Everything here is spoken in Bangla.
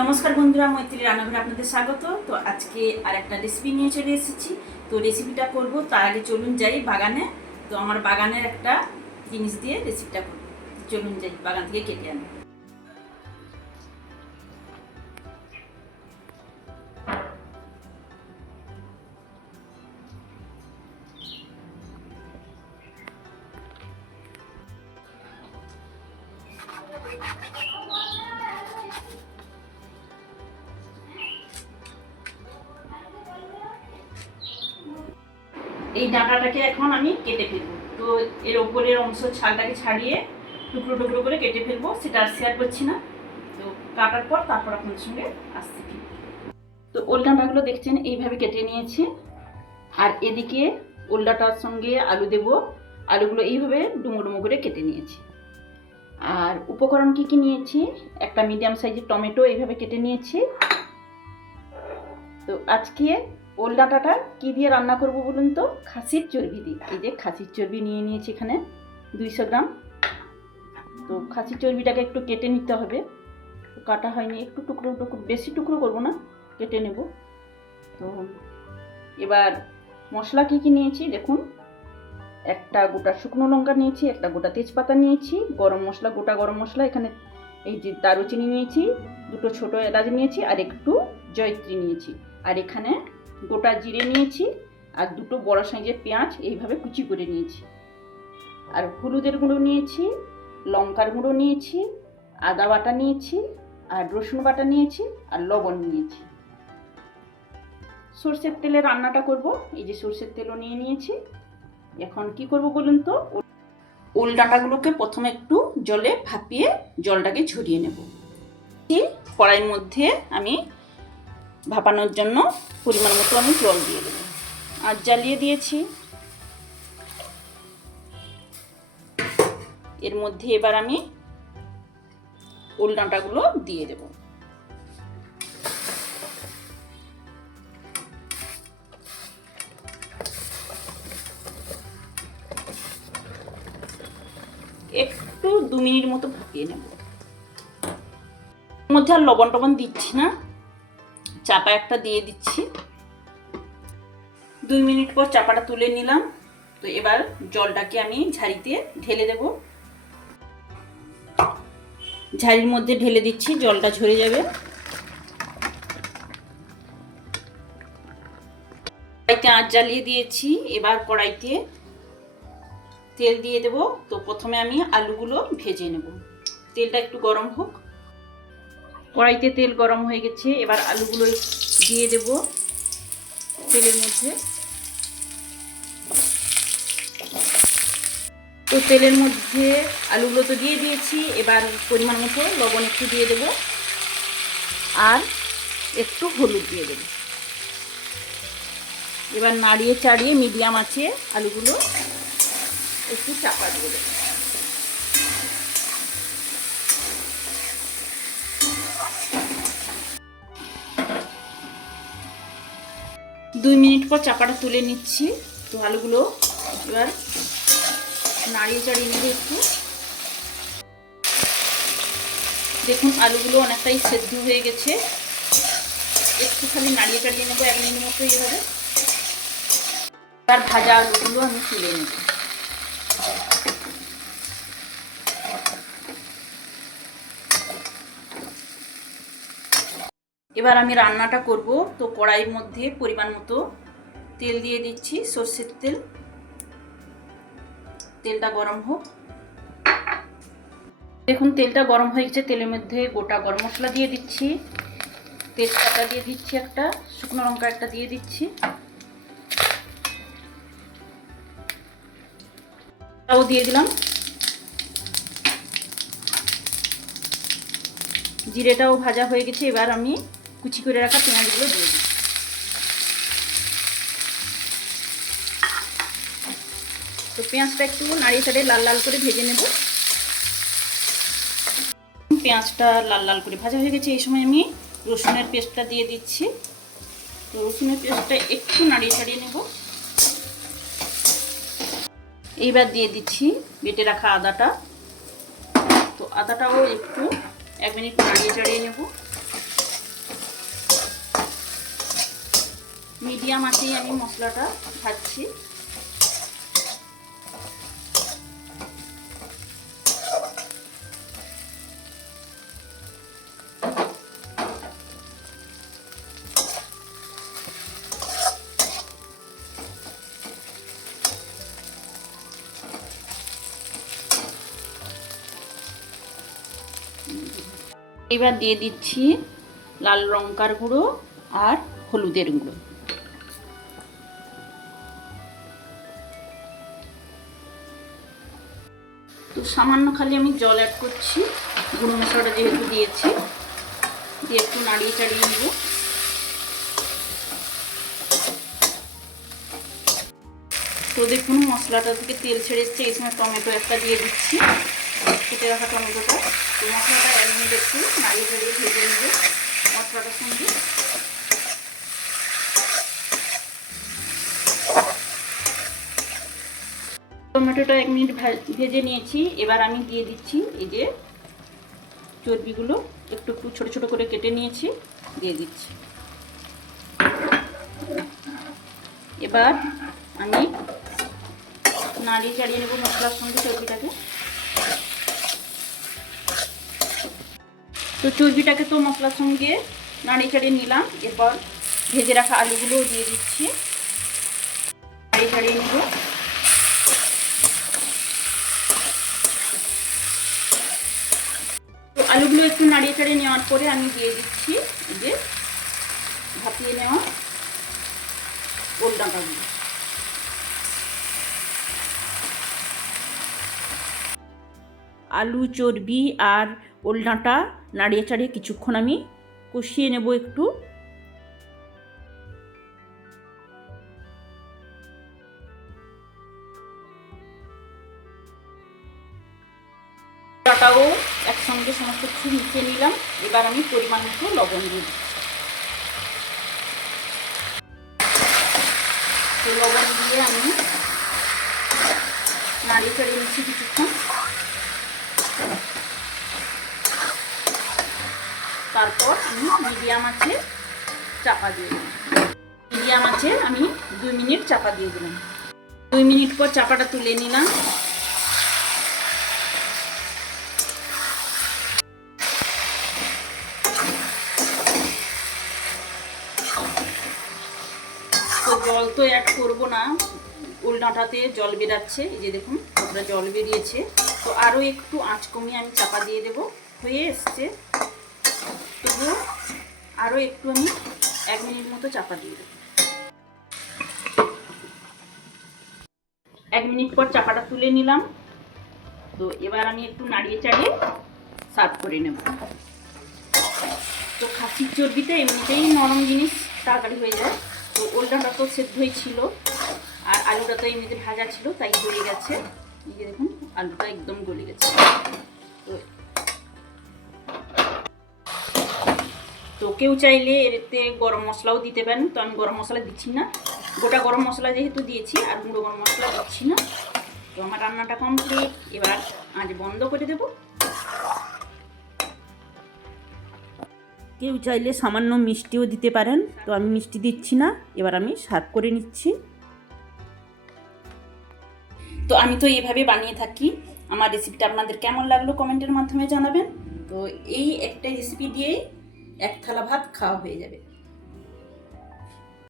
নমস্কার বন্ধুরা, মৈত্রী রান্নাঘরে আপনাদের স্বাগত। তো আজকে আর একটা রেসিপি নিয়ে চলে এসেছি। তো রেসিপিটা করব তার আগে চলুন যাই বাগানে। তো আমার বাগানের একটা জিনিস দিয়ে রেসিপিটা করব। চলুন যাই বাগান থেকে কেটে আনি। এই ডাঁটাটাকে এখন আমি কেটে ফেলবো। তো এর ওপরের অংশ ছালটাকে ছাড়িয়ে টুকরো টুকরো করে কেটে ফেলবো, সেটা আর শেয়ার করছি না। তো কাটার পর তারপর আপনাদের সঙ্গে আসছি। তো ওল ডাঁটাগুলো দেখছেন এইভাবে কেটে নিয়েছি। আর এদিকে ওল ডাঁটার সঙ্গে আলু দেব। আলুগুলো এইভাবে ডুমো ডুমো করে কেটে নিয়েছি। আর উপকরণ কি কি নিয়েছি, একটা মিডিয়াম সাইজের টমেটো এইভাবে কেটে নিয়েছি। তো আজকে ওল ডাঁটাটা কি দিয়ে রান্না করব বলুন তো? খাসির চর্বি দিয়ে। এই যে খাসির চর্বি নিয়ে নিয়েছি এখানে 200 গ্রাম। তো খাসির চর্বিটাকে একটু কেটে নিতে হবে। কাটা হয়নি, একটু টুকরো টুকরো, বেশি টুকরো করব না, কেটে নেব। তো এবার মশলা কি কি নিয়েছি দেখুন। একটা গোটা শুকনো লঙ্কা নিয়েছি, একটা গোটা তেজপাতা নিয়েছি, গরম মশলা, গোটা গরম মশলা এখানে এই যে দারুচিনি নিয়েছি, দুটো ছোট এলাচ নিয়েছি, আর একটু জয়ত্রী নিয়েছি, আর এখানে গোটা জিরে নিয়েছি, আর দুটো বড় সাইজের পেঁয়াজ এইভাবে কুচি করে নিয়েছি, আর হলুদের গুঁড়ো নিয়েছি, লঙ্কার গুঁড়ো নিয়েছি, আদা বাটা নিয়েছি, আর রসুন বাটা নিয়েছি, আর লবণ নিয়েছি। সরষের তেলে রান্নাটা করব। এই যে সরষের তেলও নিয়ে নিয়েছি। এখন কি করব বলুন তো? ওল ডাঁটাগুলোকে প্রথমে একটু জলে ভাপিয়ে জলটাকে ঝরিয়ে নেব। কড়াইয়ের মধ্যে আমি ভাপানোর জন্য পরিমাণ মতো আমি জল দিয়ে দেব, আর জ্বালিয়ে দিয়েছি। এর মধ্যে এবার আমি ওল ডাঁটাগুলো দিয়ে দেব। একটু 2 মিনিট মতো ভাপিয়ে নেব। এর মধ্যে আর লবণ টবণ দিচ্ছি না, চাপা একটা দিয়ে দিচ্ছি। 2 মিনিট পর চাপাটা তুলে নিলাম। তো এবার জলটাকে আমি ঝাড়িতে ঢেলে দেব। ঝাড়ির মধ্যে ঢেলে দিচ্ছি, জলটা ঝরে যাবে। কড়াইতে আঁচ জ্বালিয়ে দিয়েছি। এবার কড়াইতে তেল দিয়ে দেব। তো প্রথমে আমি আলুগুলো ভেজে নেব। তেলটা একটু গরম হোক। কড়াইতে তেল গরম হয়ে গেছে, এবার আলুগুলো দিয়ে দেব তেলের মধ্যে। তো তেলের মধ্যে আলুগুলো তো দিয়ে দিয়েছি। এবার পরিমাণ মতো লবণ একটু দিয়ে দেব, আর একটু হলুদ দিয়ে দেব। এবার নাড়িয়ে চাড়িয়ে মিডিয়াম আছে আলুগুলো একটু চাপা দিয়ে দেব। দুই মিনিট পর চাপাটা তুলে নিচ্ছি। তো আলুগুলো এবার নাড়িয়ে চাড়িয়ে নেব একটু। দেখুন আলুগুলো অনেকটাই সেদ্ধ হয়ে গেছে। একটু খালি নাড়িয়ে চাড়িয়ে নেবো 1 মিনিট মতো এইভাবে। এবার ভাজা আলুগুলো আমি তুলে নেব। এবার আমি রান্নাটা করব। তো কড়াইয়ের মধ্যে পরিমাণ মতো তেল দিয়ে দিচ্ছি, সরষের তেল। তেলটা গরম হোক। দেখুন তেলটা গরম হয়ে গেছে। তেলের মধ্যে গোটা গরম মশলা দিয়ে দিচ্ছি, তেজপাতা দিয়ে দিচ্ছি, একটা শুকনো লঙ্কা একটা দিয়ে দিচ্ছি, তাও দিয়ে দিলাম। জিরেটাও ভাজা হয়ে গেছে। এবার আমি কুচি করে রাখা পেঁয়াজগুলো দিয়ে দিই। তো পেঁয়াজটা একটু নাড়িয়ে চাড়িয়ে লাল লাল করে ভেজে নেব। পেঁয়াজটা লাল লাল করে ভাজা হয়ে গেছে। এই সময় আমি রসুনের পেস্টটা দিয়ে দিচ্ছি। তো রসুনের পেস্টটা একটু নাড়িয়ে ছাড়িয়ে নেব। এইবার দিয়ে দিচ্ছি বেটে রাখা আদাটা। তো আদাটাও একটু 1 মিনিট নাড়িয়ে চাড়িয়ে নেব। মিডিয়াম আঁচেই আমি মশলাটা ভাজছি। এবার দিয়ে দিচ্ছি লাল লঙ্কার গুঁড়ো আর হলুদের গুঁড়ো। তো সামান্য খালি আমি জল অ্যাড করছি, গুঁড়ো মশলাটা যেহেতু দিয়েছি, দিয়ে একটু নাড়িয়ে চাড়িয়ে নেব। তো দেখুন মশলাটা থেকে তেল ছেড়ে এসছে, এই সময় টমেটো একটা দিয়ে দিচ্ছি, কেটে রাখা টমেটোটা। তো মশলাটা 1 মিনিট একটু নাড়িয়ে চাড়িয়ে ভেজে নেব মশলাটার সঙ্গে। টমেটোটা 1 মিনিট ভেজে নিয়েছি। এবার আমি দিয়ে দিচ্ছি এই যে চর্বিগুলো একটু একটু ছোট ছোট করে কেটে নিয়েছি, দিয়ে দিচ্ছি। এবার আমি নাড়িয়ে চাড়িয়ে নেব মশলার সঙ্গে চর্বিটাকে। তো চর্বিটাকে তো মশলার সঙ্গে নাড়িয়ে চাড়িয়ে নিলাম। এরপর ভেজে রাখা আলুগুলোও দিয়ে দিচ্ছি, নাড়িয়ে চাড়িয়ে নেব। তো আলুগুলো একটু নাড়িয়ে চাড়িয়ে নেওয়ার পরে আমি দিয়ে দিচ্ছি এই যে ভাপিয়ে নেওয়া ওল ডাঁটাগুলো। আলু, চর্বি আর ওল ডাঁটা নাড়িয়ে চাড়িয়ে কিছুক্ষণ আমি কষিয়ে নেব একটু। ডাঁটাও একসঙ্গে সমস্ত কিছু মিশিয়ে নিলাম। এবার আমি পরিমাণ মতো লবণ দিয়ে দিচ্ছি। তো লবণ দিয়ে আমি নাড়িয়ে চাড়িয়ে নিচ্ছি কিছুক্ষণ। তারপর আমি মিডিয়াম আঁচে চাপা দিয়ে দিলাম। মিডিয়াম আঁচে আমি 2 মিনিট চাপা দিয়ে দিলাম। 2 মিনিট পর চাপাটা তুলে নিলাম। তো জল তো অ্যাড করবো না, ওল ডাঁটাতে জল বেরাচ্ছে, এই যে দেখুন কতটা জল বেরিয়েছে। তো আরও একটু আঁচ কমিয়ে আমি চাপা দিয়ে দেব। হয়ে এসছে, তবুও আরও একটু আমি 1 মিনিট মতো চাপা দিয়ে দেব। 1 মিনিট পর চাপাটা তুলে নিলাম। তো এবার আমি একটু নাড়িয়ে চাড়িয়ে সার্ভ করে নেব। তো খাসির চর্বিতে এমনিতেই নরম জিনিস তাড়াতাড়ি হয়ে যায়। তো ওল ডাঁটা তো সেদ্ধই ছিল আর আলুটা তো এমনিতে ভাজা ছিল, তাই গলে গেছে। এই যে দেখুন আলুটা একদম গলে গেছে। তো কেউ চাইলে এতে গরম মশলাও দিতে পারেন, তো আমি গরম মশলা দিচ্ছি না। গোটা গরম মশলা যেহেতু দিয়েছি আর গুঁড়ো গরম মশলা দিচ্ছি না। তো আমার রান্নাটা কমপ্লিট। এবার আজ বন্ধ করে দেব। কেউ চাইলে সামান্য মিষ্টিও দিতে পারেন, তো আমি মিষ্টি দিচ্ছি না। এবার আমি সার্ভ করে নিচ্ছি। তো আমি তো এইভাবে বানিয়ে থাকি। আমার রেসিপিটা আপনাদের কেমন লাগলো কমেন্টের মাধ্যমে জানাবেন। তো এই একটা রেসিপি দিয়েই 1 থালা ভাত খাওয়া হয়ে যাবে।